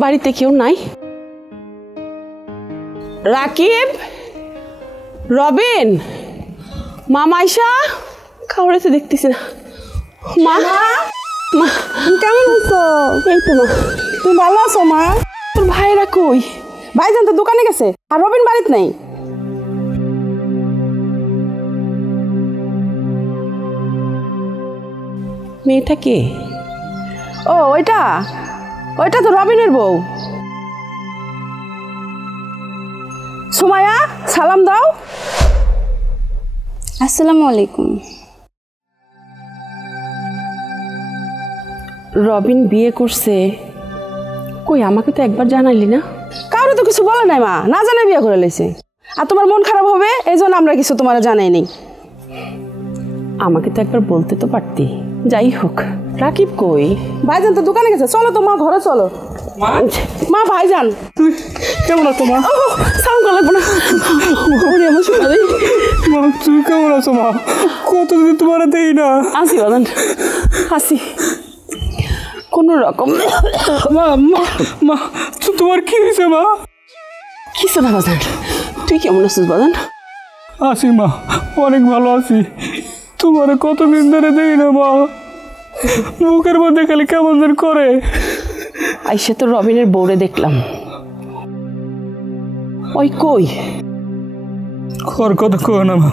বাড়িতে কেউ নাই? রাকিব, রবিন, মামাইশা কাউরে তো দেখতেছি না। মা, মা কেমন আছো? এই তো মা। তুমি ভালো আছো মা? তোর ভাইরা কই? ভাইজান তো দোকানে গেছে, আর রবিন বাড়িতে নাই। মেয়েটা কে? ও ওইটা ওইটা তো রবিনের বউ। সুমাইয়া, সালাম দাও। আসসালামু আলাইকুম। রবিন বিয়ে করছে? কই আমাকে তো একবার জানাইলি না। কাউরে তো কিছু বলে নাই মা, না জানাই বিয়ে করে লাইছে। আর তোমার মন খারাপ হবে এই জন্য আমরা কিছু তোমার জানাই নেই। আমাকে তো একবার বলতে তো পারতি। যাই হোক, রাকিব কই? ভাইজান তো দোকানে গেছে, চলো তো মা ঘরে চলো। মা ভাইজান তুই কেমন আছো মা? সাউন্ড করা লাগবো না। আমার শোনা দেই। মা তুই কেমন আছো মা? কতদিন তোমার দেই না। আসি বাদান, আসি কোনো রকম। মা মা মা তোমার কি হয়েছে মা? কিছু না বাদান, তুই কেমন আছিস বাদান? আছি মা, অনেক ভালো আছি। তোমার কতদিন ধরে দেই না মা, মুখের মধ্যে খালি কেমন যেন করে। আইসা তো রবিনের বউরে দেখলাম, ওই কই? ওর কথা কো না মা,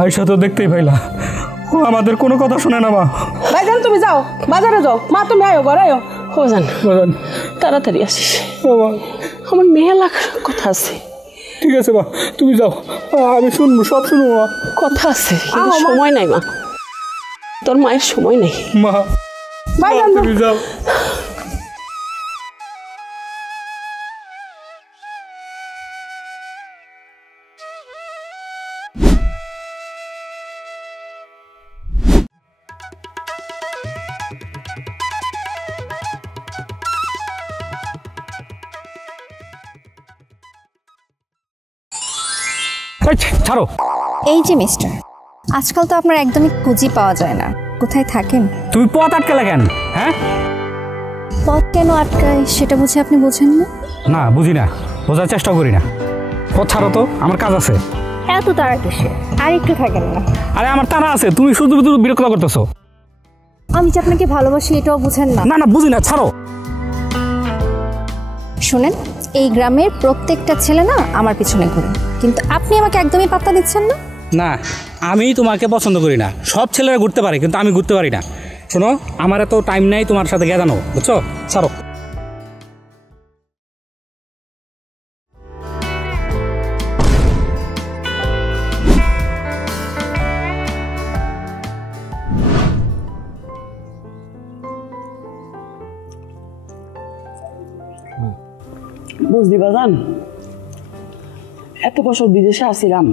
আয়সা তো দেখতেই পাইলা, ও আমাদের কোনো কথা শুনে না মা। ভাইজান তুমি যাও, বাজারে যাও। মা তুমি আয়ো ঘরে আয়ো। ও জান, বাজান তাড়াতাড়ি আসিস, ও মা আমার মেয়ে লাগার কথা আছে। ঠিক আছে মা, তুমি যাও, আমি শুনবো, সব শুনবো মা। কথা আছে কিন্তু সময় নাই মা, তোর মায়ের সময় নেই মা ভাইজান তুমি যাও। ছাড়ো। এই যে মিস্টার, আজকাল তো আপনার একদমই খুঁজি পাওয়া যায় না, কোথায় থাকেন? তুমি পথ আটকালে কেন? হ্যাঁ, পথ কেন আটকায় সেটা বুঝে আপনি বোঝেন না? না বুঝি না, বোঝার চেষ্টা করি না। পথ ছাড়ো তো, আমার কাজ আছে। এত তারা কিসে? আর একটু থাকেন না। আরে আমার তারা আছে, তুমি শুধু শুধু বিরক্ত করতেছো। আমি যে আপনাকে ভালোবাসি এটাও বুঝেন না। না না বুঝি না, ছাড়ো। শুনেন, এই গ্রামের প্রত্যেকটা ছেলে না আমার পিছনে ঘুরে, কিন্তু আপনি আমাকে একদমই পাত্তা দিচ্ছেন না। না, আমি তোমাকে পছন্দ করি না। সব ছেলেরা ঘুরতে পারে কিন্তু আমি ঘুরতে পারি না। শোনো, আমার এত টাইম নাই তোমার সাথে গেদানো, বুঝছো? ছাড়ো। বুঝলি বাজান, এত বছর বিদেশে আসিলাম,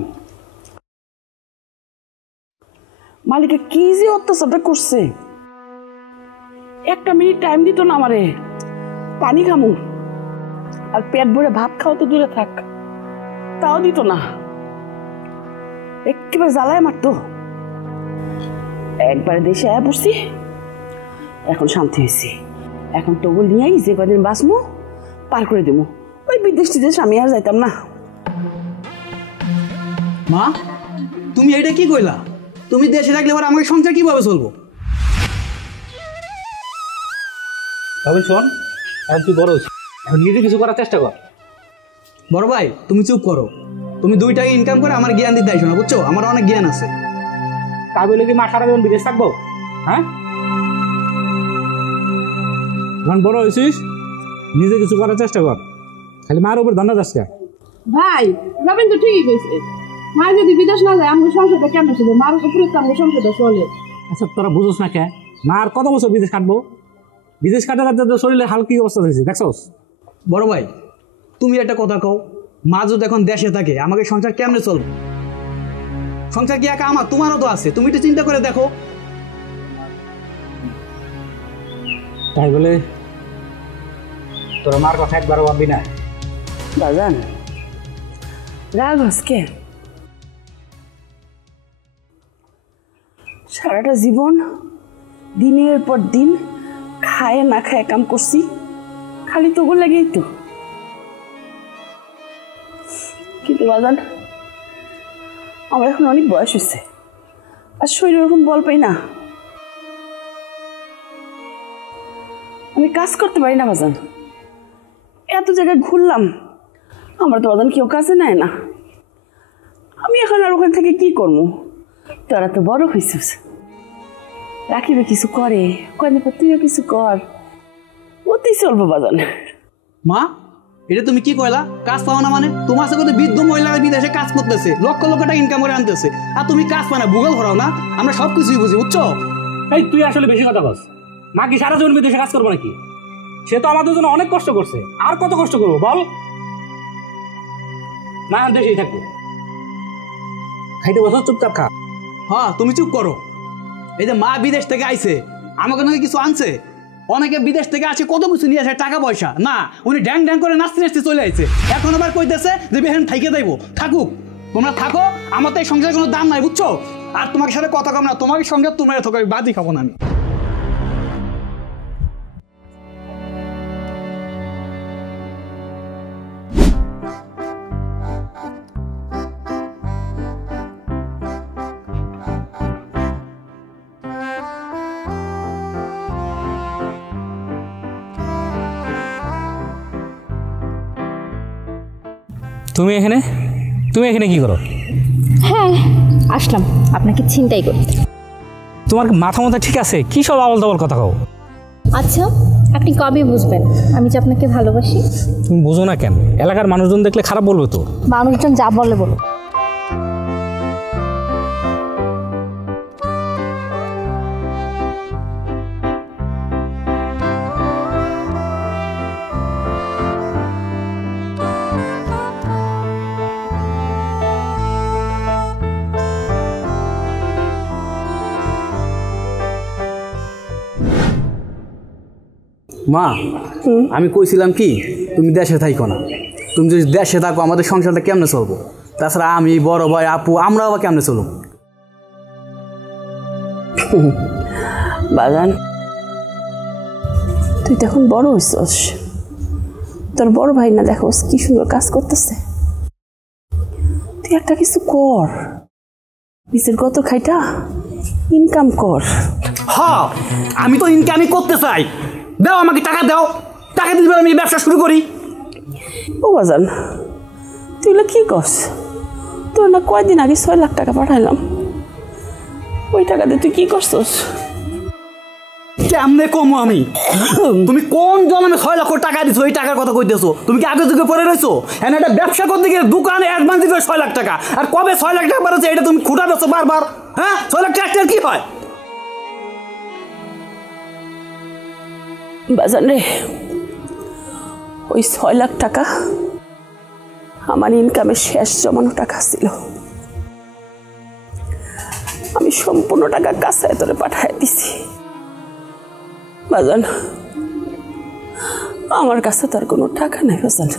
মালিকা কি যে অত্যাচারটা করছে। একটা মিনিট টাইম দিত না আমারে, পানি খামু আর পেট ভরে ভাত খাও তো দূরে থাক, তাও দিত না। একেবারে জ্বালায় মারতো। একবারে দেশে আয়া পড়ছি, এখন শান্তি হয়েছি। এখন তবু নিয়েই যে কদিন বাঁচমু পার করে দেবো। ওই বিদেশ টিদেশ আমি আর যাইতাম না। মা, তুমি এটা কি কইলা? তুমি দেশে থাকলে এবার আমাকে সংসার কিভাবে চলবো? তবে শোন, এখন তুই বড় হচ্ছিস, এখন নিজে কিছু করার চেষ্টা কর। বড় ভাই তুমি চুপ করো। তুমি 2 টাকা ইনকাম করে আমার জ্ঞান দিতে আইসো না, বুঝছো? আমার অনেক জ্ঞান আছে। তাই বলে কি মা সারা জীবন বিদেশ থাকবো? হ্যাঁ, এখন বড় হয়েছিস, নিজে কিছু করার চেষ্টা কর, খালি মার উপর ধান্দা যাচ্ছে। ভাই রবিন তো ঠিকই কইছে, মা যদি বিদেশ না যায় আমাদের সংসারটা কেন চলবে? মার উপরে তো আমাদের সংসারটা চলে। আচ্ছা তোরা বুঝোস না কে? মা আর কত বছর বিদেশ কাটবো? বিদেশ কাটা কাটতে তো শরীরে হালকি অবস্থা হয়েছে, দেখছোস? বড় ভাই তুমি একটা কথা কও, মা যদি এখন দেশে থাকে আমাকে সংসার কেমনে চলবে? সংসার কি একা আমার? তোমারও তো আছে, তুমি একটু চিন্তা করে দেখো। তাই বলে তোরা মার কথা একবারও ভাববি না? বাজান রাগ আজকে সারাটা জীবন দিনের পর দিন খায় না খায় কাম করছি, খালি তোগুলো লাগেই তো। কিন্তু বাজান আমার এখন অনেক বয়স হয়েছে, আর শরীরে ওরকম বল পাই না, আমি কাজ করতে পারি না বাজান। এত জায়গায় ঘুরলাম, আমার তো বাজান কেউ কাজে নেয় না। আমি এখন আর ওখান থেকে কি করবো? তোরা তো বড় হয়েছিস, রাখিবে কিছু করে, কয়দিন পর তুইও কিছু কর, ওতেই চলবো বাজান। মা, এটা তুমি কি কইলা? কাজ পাও না মানে? তোমার সাথে বৃদ্ধ মহিলারা বিদেশে কাজ করতেছে, লক্ষ লক্ষ টাকা ইনকাম করে আনতেছে, আর তুমি কাজ পাও না, ভূগোল ভরাও না? আমরা সব কিছুই বুঝি, বুঝছো? এই তুই আসলে বেশি কথা বলছ। মা কি সারা জীবন বিদেশে কাজ করবো নাকি? সে তো আমাদের জন্য অনেক কষ্ট করছে, আর কত কষ্ট করবো বল? মা দেশেই থাকবো, খাইতে বসো, চুপচাপ খা। হ্যাঁ, তুমি চুপ করো। এই যে মা বিদেশ থেকে আইছে, আমাকে নাকি কিছু আনছে? অনেকে বিদেশ থেকে আসে কত কিছু নিয়ে আসে, টাকা পয়সা না, উনি ড্যাং ড্যাং করে নাচতে নাচতে চলে আসছে। এখন আবার কইতেছে যে বেহেন থাইকে যাইবো। থাকুক, তোমরা থাকো, আমার তো এই সংসারের কোনো দাম নাই, বুঝছো? আর তোমার সাথে কথা কম না, তোমার সঙ্গে তোমরা থাকো, আমি বাদই খাবো না আমি। তুমি এখানে কি করো? হ্যাঁ, আসলাম আপনাকে চিন্তাই করতে। তোমার মাথা ঠিক আছে? কি সব আবল তাবল কথা কও? আচ্ছা, আপনি কবে বুঝবেন আমি যে আপনাকে ভালোবাসি? তুমি বুঝো না কেন? এলাকার মানুষজন দেখলে খারাপ বলবে তো। মানুষজন যা বলে বলো। মা, আমি কইছিলাম কি তুমি দেশে থাইকো না। তুমি যদি দেশে থাকো আমাদের সংসারটা কেমনে চলবো? তাছাড়া আমি, বড় ভাই, আপু, আমরা আবার কেমনে চলবো? বাজান, তুই তো এখন বড় হইছস, তোর বড় ভাই না দেখোস কি সুন্দর কাজ করতেছে, তুই একটা কিছু কর, নিজের কত খাইটা ইনকাম কর। হ্যাঁ, আমি তো ইনকামই করতে চাই। দাও আমাকে টাকা, দাও টাকা দিলে আমি ব্যবসা শুরু করি। ও বাজান, তুই কি কস? তোর না কয়দিন আগে 6 লাখ টাকা পাঠাইলাম, ওই টাকা দিয়ে তুই কি করছস? কেমনে কমো আমি? তুমি কোন জন্মে 6 লক্ষ টাকা দিছো? এই টাকার কথা কইতেছো? তুমি কি আগে যুগে পড়ে রইছো? হ্যাঁ, একটা ব্যবসা করতে গিয়ে দোকানে অ্যাডভান্স দিবে 6 লাখ টাকা, আর কবে 6 লাখ টাকা পাঠাচ্ছে এটা তুমি খুঁটা বেছো বারবার। হ্যাঁ, 6 লাখ টাকা কি হয়? বাজান রে, ওই 6 লাখ টাকা আমার ইনকামের শেষ জমানো টাকা ছিল, আমি সম্পূর্ণ টাকা কাছায় তোরে পাঠাই দিছি। বাজান, আমার কাছে তার কোনো টাকা নাই বাজান।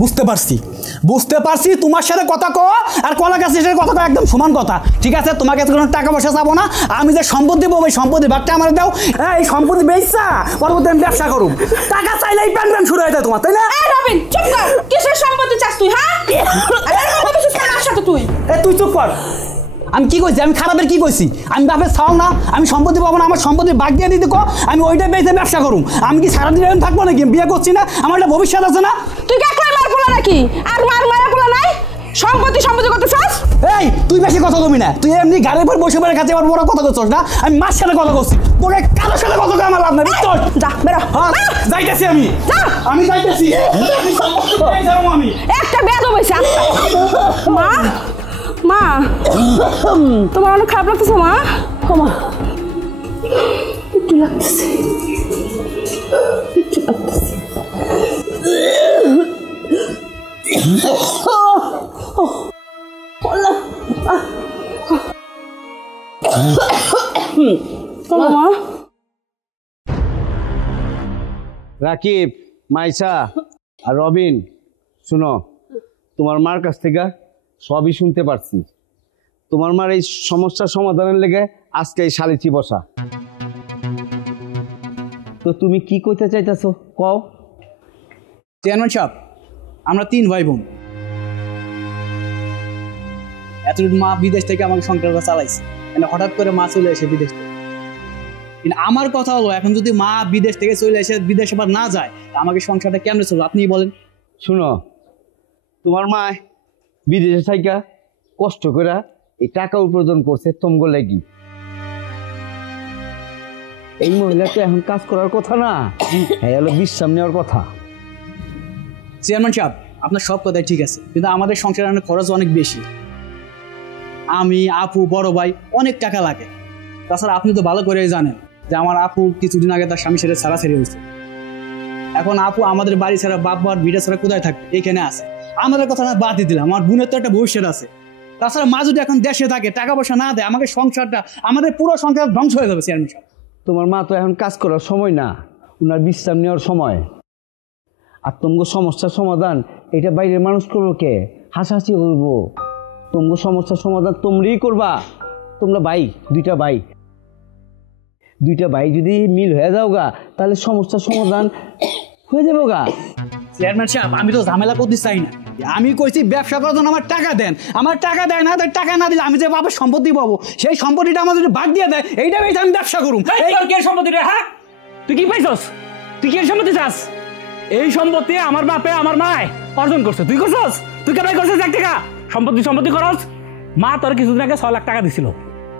বুঝতে পারছি তোমার সাথে কথা কও আর কলা গাছের সাথে কথা কও একদম সমান কথা। ঠিক আছে, তোমার কাছে কোনো টাকা পয়সা চাবো না, আমি যে সম্পত্তি পাবো ওই সম্পত্তির ভাগটা আমার দাও। হ্যাঁ, এই সম্পত্তি বেচছা পরবর্তী আমি ব্যবসা করুম। টাকা চাইলে এই প্যান শুরু হয়ে যায় তোমার, তাই না? রবিন, চুপ কর। কিসের সম্পত্তি চাস তুই? হ্যাঁ, তুই তুই চুপ কর। আমি কি কইছি? আমি খারাপের কি কইছি? আমি বাপের ছাও না, আমি সম্পত্তি পাবো না, আমার সম্পত্তির ভাগ দিয়ে দিতে কো, আমি ওইটা বেচে ব্যবসা করুম। আমি কি সারাদিন এরকম থাকবো নাকি? বিয়ে করছি না, আমার একটা ভবিষ্যৎ আছে না? তুই কি একলাই মার পোলা নাকি? আর মারা পোলা নাই? সম্পত্তি করতে চাস? এই, তুই বেশি কথা কবি না। তুই এমনি গাড়ির উপর বসে পড়ে কাছে আবার বড় কথা করছস না? আমি মার সাথে কথা করছি, তোকে কারোর সাথে কথা কই আমার লাভ নাই, বুঝছস? যা বেরো। হ্যাঁ, যাইতেছি আমি। আমি যাইতেছি। আমি একটা বেয়াদব হইছে। মা, মা, তোমার অনেক খারাপ লাগতেছে মা? মা, একটু লাগতেছে, একটু লাগতেছে। মা, রাকিব, মাইসা আর রবিন, শুনো, তোমার মার কাছ থেকে সবই শুনতে পারছি। তোমার মার এই সমস্যার সমাধানের লেগে আজকে এই শালিচি বসা। তো তুমি কি কইতে চাইতেছো কও? চেয়ারম্যান সাহেব, আমরা 3 ভাই বোন। এতদিন মা বিদেশ থেকে আমাকে সংসারটা চালাইছে, মানে হঠাৎ করে মা চলে আসে বিদেশ থেকে। কিন্তু আমার কথা হলো, এখন যদি মা বিদেশ থেকে চলে এসে বিদেশে আবার না যায়, আমাকে সংসারটা কেমনে চলবে আপনি বলেন। শুনো, তোমার মা বিদেশে থাইকা কষ্ট করে এই টাকা উপার্জন করছে তোমগো লাগি। এই মহিলা তো এখন কাজ করার কথা না, হ্যাঁ হলো বিশ্রাম নেওয়ার কথা। চেয়ারম্যান সাহেব, আপনার সব কথাই ঠিক আছে, কিন্তু আমাদের সংসারে অনেক খরচ অনেক বেশি। আমি, আপু, বড় ভাই অনেক টাকা লাগে। তাছাড়া আপনি তো ভালো করে জানেন যে আমার আপু কিছুদিন আগে তার স্বামী সাথে ছাড়াছাড়ি হয়েছে। এখন আপু আমাদের বাড়ি ছাড়া, বাপ মার ভিটা ছাড়া কোথায় থাকবে? এইখানে আছে। আমাদের কথা না বাদ দিয়ে দিলাম, আমার বোনের তো একটা ভবিষ্যৎ আছে। তাছাড়া মা যদি এখন দেশে থাকে, টাকা পয়সা না দেয়, আমাকে সংসারটা, আমাদের পুরো সংসার ধ্বংস হয়ে যাবে। চেয়ারম্যান সাহেব, তোমার মা তো এখন কাজ করার সময় না, ওনার বিশ্রাম নেওয়ার সময়। আর তোমার সমস্যার সমাধান এটা বাইরের মানুষ করবো কে? হাসাহাসি করবো? তোমার সমস্যার সমাধান তোমরাই করবা। তোমরা ভাই, দুইটা ভাই যদি মিল হয়ে যাও গা, তাহলে সমস্যার সমাধান হয়ে যাবো গা। চেয়ারম্যান সাহেব, আমি তো ঝামেলা করতে চাই না। আমি কইছি ব্যবসা করার জন্য আমার টাকা দেন। আমার টাকা দেয় না, তার টাকা না দিলে আমি যে বাবার সম্পত্তি পাবো, সেই সম্পত্তিটা আমার যদি বাদ দিয়ে দেয়, এইটা বেশি আমি ব্যবসা করুম। এই সম্পত্তি রে, হ্যাঁ তুই কি পাইছস? তুই কি সম্পত্তি চাস? এই সম্পত্তি আমার বাপে আমার মায় অর্জন করছে, তুই করছস? তুই কেন করছিস? 1 টাকা সম্পত্তি করস? মা তোর কিছুদিন আগে 6 লাখ টাকা দিছিল,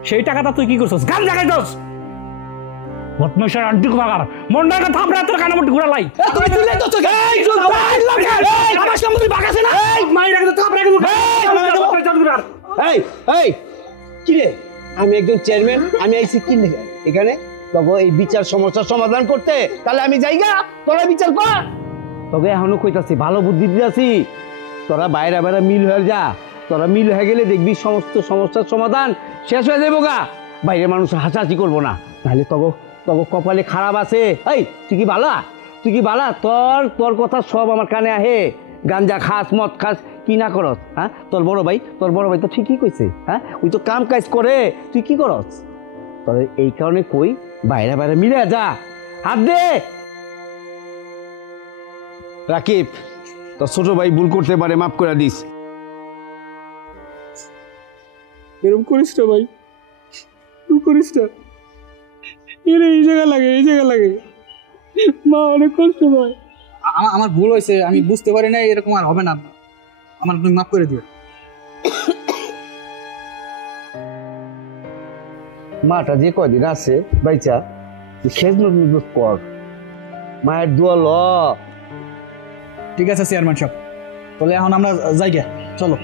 সেই টাকাটা তুই কি করছস? গান জাগাইছস। বদমাইশের আন্টি কুমার মন্ডাটা থাপড়া তোর কানে মুঠি ঘুরালাই। আমার সম্পত্তি বাগাছে না, এই মাইরা কিন্তু থাপড়া কিন্তু এই এই কি রে? আমি একজন চেয়ারম্যান, আমি আইছি কি এখানে তবে এই বিচার সমস্যার সমাধান করতে। তাহলে আমি যাইগা, তোরা বিচার কর। তবে এখনো কইতাছি, ভালো বুদ্ধি দিতেছি, তোরা বাইরে মিল হয়ে যা। তোরা মিল হয়ে গেলে দেখবি সমস্ত সমস্যার সমাধান শেষ হয়ে যাবো গা। বাইরের মানুষ হাসাহাসি করবো না, তাহলে তবে কপালে খারাপ আছে। এই তুই কি বালা? তোর কথা সব আমার কানে আহে। গাঞ্জা খাস, মদ খাস, কি না করস? হ্যাঁ, তোর বড় ভাই তো ঠিকই কইছে। হ্যাঁ, ওই তো কাম কাজ করে, তুই কি করস? তোর এই কারণে কই বাইরে মিলে যা, হাত দে। রাকিব, তোর ছোট ভাই ভুল করতে পারে, মাফ করে দিস। এরকম করিস না ভাই, করিস না। এই জায়গা লাগে, মা অনেক কষ্ট পায়। আমার ভুল হয়েছে, আমি বুঝতে পারি না, এরকম আর হবে না। আমার তুমি মাফ করে দিও। মাটা যে কয়দিন আছে বাইচা, খেজমত কর, মায়ের দোয়া ল। ঠিক আছে চেয়ারম্যান সাহেব, তাহলে এখন আমরা যাই গে, চলো।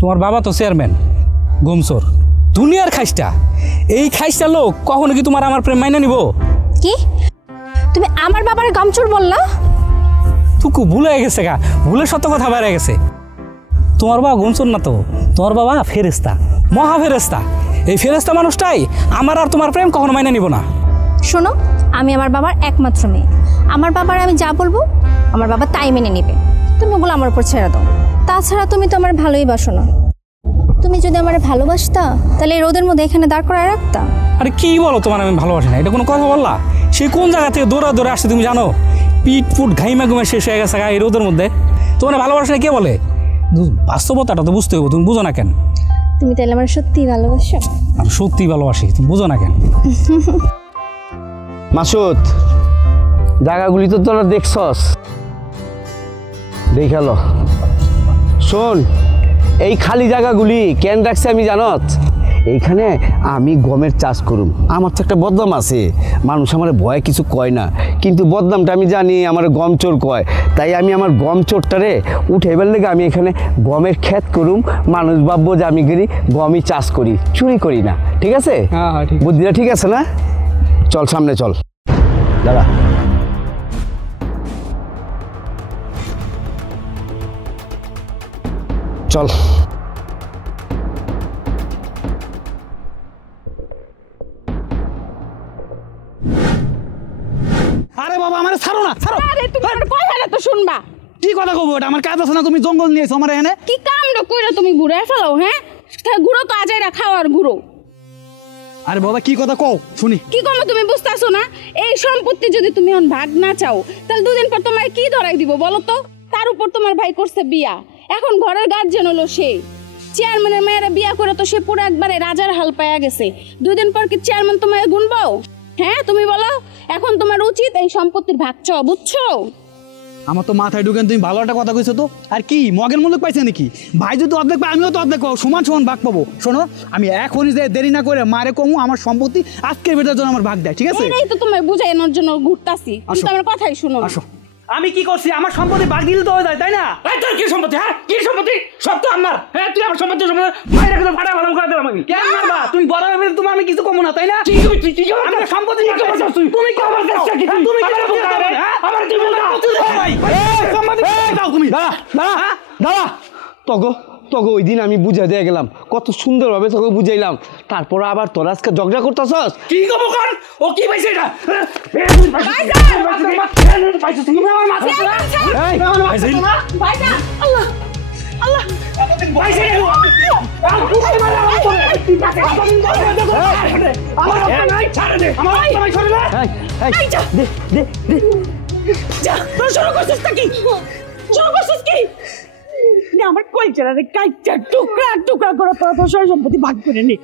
তোমার বাবা তো চেয়ারম্যান, গুমসোর দুনিয়ার খাইস্টা। এই খাইস্টা লোক কখনো কি তোমার আমার প্রেম মাইনে নিব? কি তুমি আমার বাবার গামচুর বললা? তুকু ভুলে গেছে গা, ভুলে সত্য কথা বেড়ে গেছে। তোমার বাবা গুমসোর না তো, তোমার বাবা ফেরেস্তা, মহা ফেরেস্তা। এই ফেরেস্তা মানুষটাই আমার আর তোমার প্রেম কখনো মাইনে নিব না। শোনো, আমি আমার বাবার একমাত্র মেয়ে। আমার বাবার আমি যা বলবো আমার বাবা তাই মেনে নেবে। তুমি ওগুলো আমার উপর ছেড়ে দাও। তাছাড়া তুমি তো আমার ভালোই বাসো না। তুমি যদি আমার ভালোবাসতা তাহলে এই রোদের মধ্যে এখানে দাঁড় করায় রাখতা। আরে কি বলো, তোমার আমি ভালোবাসি না, এটা কোনো কথা বললা? সে কোন জায়গা থেকে দৌড়ে আসছে তুমি জানো? পিট ফুট ঘাইমা ঘুমে শেষ হয়ে গেছে এই রোদের মধ্যে। তোমার ভালোবাসা না কে বলে? বাস্তবতাটা তো বুঝতে হবে, তুমি বুঝো না কেন? তুমি তাহলে আমার সত্যিই ভালোবাসো? আর সত্যি ভালোবাসি, তুমি বুঝো না কেন? মাসুদ, জায়গাগুলি তো তোরা দেখছস, দেখালো। শোন, এই খালি জায়গাগুলি কেন রাখছে আমি জানত? এইখানে আমি গমের চাষ করুম। আমার তো একটা বদনাম আছে, মানুষ আমার ভয়ে কিছু কয় না, কিন্তু বদনামটা আমি জানি, আমার গম চোর কয়। তাই আমি আমার গম চোরটারে উঠে এবার লেগে আমি এখানে গমের ক্ষেত করুম। মানুষ ভাববো যে আমি গমই চাষ করি, চুরি করি না। ঠিক আছে? হ্যাঁ, বুদ্ধিটা ঠিক আছে না? চল সামনে চল, দাদা। চল। আরে বাবা, আমার ছাড়ো না, ছাড়ো। আরে তুমি আমার কথাটা তো শুনবা। কি কথা কব? এটা আমার কাজ আছে না? তুমি জঙ্গল নিয়েছো আমার এখানে। কি কামটা কইরা তুমি ঘুরে ফেলাও? হ্যাঁ, গুঁড়ো তো আজাইরা খাওয়ার গুঁড়ো। আরে বাবা কি কথা কও শুনি। কি করবো তুমি বুঝতেছো না? এই সম্পত্তি যদি তুমি এখন ভাগ না চাও তাহলে দুদিন পর তোমার কি ধরাই দিব বলো তো? তার উপর তোমার ভাই করছে বিয়া, এখন ঘরের গার্জেন হলো সে। চেয়ারম্যানের মেয়েরা বিয়া করে তো সে পুরো একবারে রাজার হাল পায়া গেছে। দুদিন পর কি চেয়ারম্যান তোমায় গুনবো? হ্যাঁ তুমি বলো, এখন তোমার উচিত এই সম্পত্তির ভাগ চাও, বুঝছো? আমার তো মাথায় ঢুকেন, তুমি ভালো একটা কথা কইছো তো। আর কি মগের মূল্য পাইছে নাকি? ভাই যদি অর্ধেক পাই আমিও তো অর্ধেক পাবো, সমান সমান ভাগ পাবো। শোনো আমি এখনই যে দেরি না করে মারে কমু আমার সম্পত্তি আজকের ভিতরে যেন আমার ভাগ দেয়, ঠিক আছে? এই তো তোমায় বুঝানোর জন্য ঘুরতাছি, কিন্তু আমার কথাই শুনো না। আসো। আমি কি করছি? আমার সম্পত্তি ভাগ দিলে তো হয়ে যায়, তাই না? এই তোর কি সম্পত্তি? হ্যাঁ কি সম্পত্তি? সব তো আমার। হ্যাঁ তুই আমার সম্পত্তি মায়ের একদম ফাটা ভালো করে দিলাম আমি। কেন মারবা? তুমি বড় হয়ে তোমার আমি কিছু কমু না, তাই না? আমি সম্পত্তি নিয়ে করছিস তুই। তুমি কি আমার কাছে কি? তুমি কি আমার বলতা? আমার তুই বলতা? ভাই এই সম্পত্তি দাও তুমি। দাঁড়া দাঁড়া, তগো ওই দিন আমি বুঝা দিয়ে গেলাম, কত সুন্দরভাবে তোকে বুঝাইলাম, তারপর আবার তোর আজকে ঝগড়া করতেছস। কি কবো কর? ও কি পাইছে এটা? আমার কলচারে কাইটা টুকরা টুকরা করে তোর সয় সম্পত্তি ভাগ করে নে।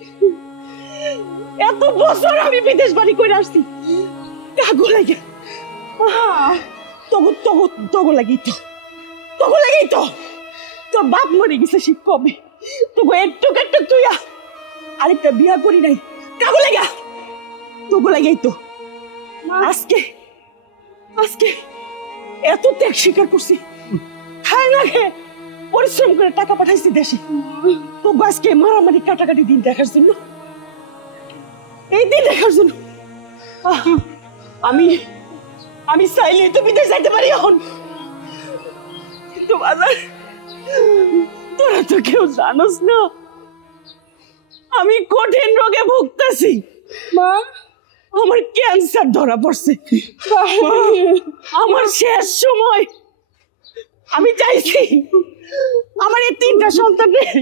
এত বছর আমি বিদেশ বাড়ি করে আসছি, কাগো লাগে তগো লাগি তো তোর বাপ মরে গেছে সে কবে, তোকে একটু একটু তুই আরেকটা বিয়া করি নাই, কাগো লাগা তোগো লাগাই তো। আজকে এত ত্যাগ স্বীকার করছি, খায় না খেয়ে পরিশ্রম করে টাকা পাঠাইছি দেশে, তো আজকে মারামারি কাটাকাটি দিন দেখার জন্য, এই দিন দেখার জন্য আমি চাইলে তো বিদেশ যাইতে পারি এখন, কিন্তু বাজার তোরা তো কেউ জানোস না আমি কঠিন রোগে ভুগতেছি। মা আমার ক্যান্সার ধরা পড়ছে, আমার শেষ সময়। আমি চাইছি আমার এই 3টা সন্তানের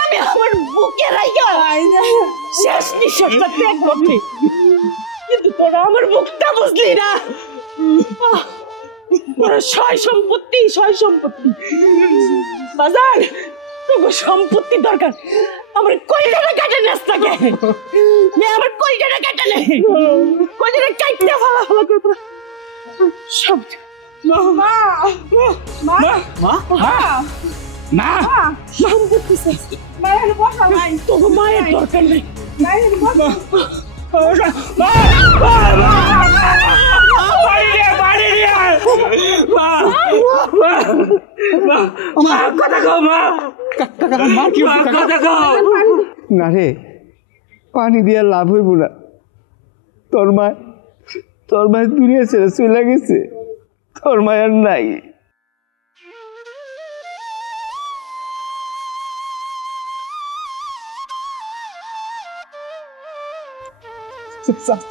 আমি আমার বুকে রাইখা শেষ নিঃশ্বাসটা ত্যাগ করতে, কিন্তু তোরা আমার বুকটা বুঝলি না। তোরা সয় সম্পত্তি বাজার, তোকে সম্পত্তি দরকার, আমার কলিজাটা কেটে নেস তাকে, আমার কলিজাটা কেটে নে, কলিজাটা কাটতে ভালো ভালো করে তোরা সব। মায়ের দরকার নেই, না রে, পানি দিয়ে লাভ হইব না, তোর মায়ের দুনিয়া ছেড়ে চলে গেছে, তোর মায়ের নাই।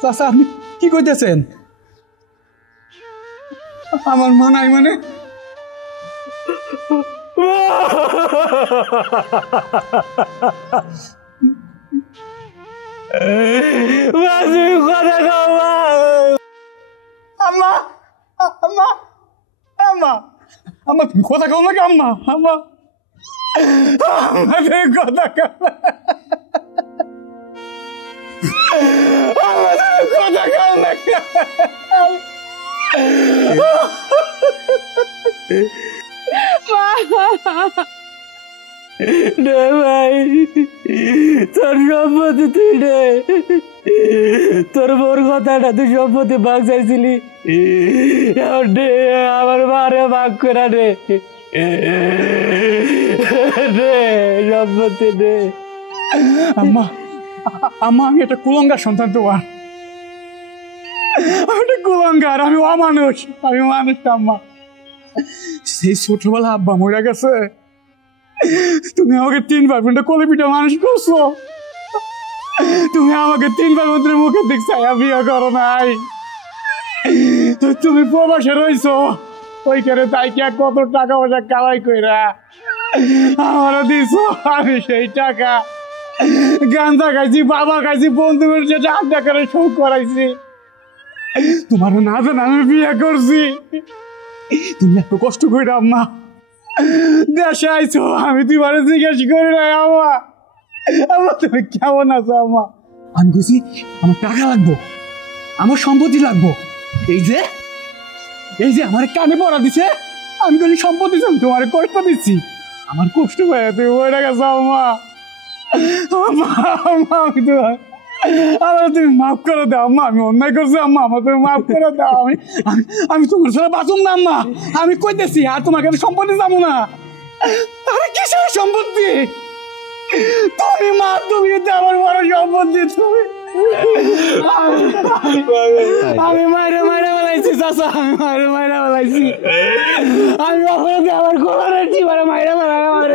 চাচা আপনি কি কইতেছেন? আমার মা নাই মানে? আম্মা আম্মা আম্মা আম্মা তুমি কথা কও নাকি? আম্মা আম্মা আমাদের কথা কও, আমাদের কথা কও নাকি? নে ভাই, তোর সম্পত্তি তুই নে, তোর বোর কথাটা তুই সম্পত্তি ভাগ চাইছিলি, আমার মারে ভাগ করে নে, সম্পত্তি নে। আম্মা আমি একটা কুলঙ্গার সন্তান তোমার, আমি একটা কুলঙ্গার, আমি অমানুষ, আমি মানুষ। আম্মা সেই ছোটবেলা আব্বা মরে গেছে, তুমি আমাকে 3 ভাই বোনটা কোলে পিঠে মানুষ করছো, তুমি আমাকে 3 ভাই বোনের মুখের দিক চাইয়া বিয়ে করো নাই, তুমি প্রবাসে রইছো, ওইখানে তাই কি কত টাকা পয়সা কামাই কইরা আমারও দিস, আমি সেই টাকা গাঁজা খাইছি, বাবা খাইছি, বন্ধুদের যেটা আড্ডা করে শোক করাইছি। তোমারও না জান আমি বিয়ে করছি। তুমি এত কষ্ট করে আম্মা দেশে আইছো, আমি তোমার জিজ্ঞেস করি নাই আম্মা আম্মা তুমি কেমন আছো আম্মা। আমি কইছি আমার টাকা লাগবো, আমার সম্পত্তি লাগবো। এই যে আমার কানে পড়া দিছে, আমি বলি সম্পত্তি আমি তোমার কষ্ট দিচ্ছি, আমার কষ্ট পাই তুমি বলে গেছো আম্মা। আমি তোমার আমার তুমি মাফ করে দাও আম্মা, আমি অন্যায় করছি আম্মা, আমার তুমি মাফ করে দাও। আমি তোমার সাথে বাঁচুম না আম্মা, আমি কইতেছি আর তোমার কাছে সম্পত্তি যাবো না। আরে কিসের সম্পত্তি? তুমি মা, তুমি আমার বড় সম্পত্তি। তুমি আমি মাইরে বলাইছি চাচা, আমি মাইরে বলাইছি, আমি অপরাধী, আমার গোলার জীবনে মাইরে বলাইছি। আমার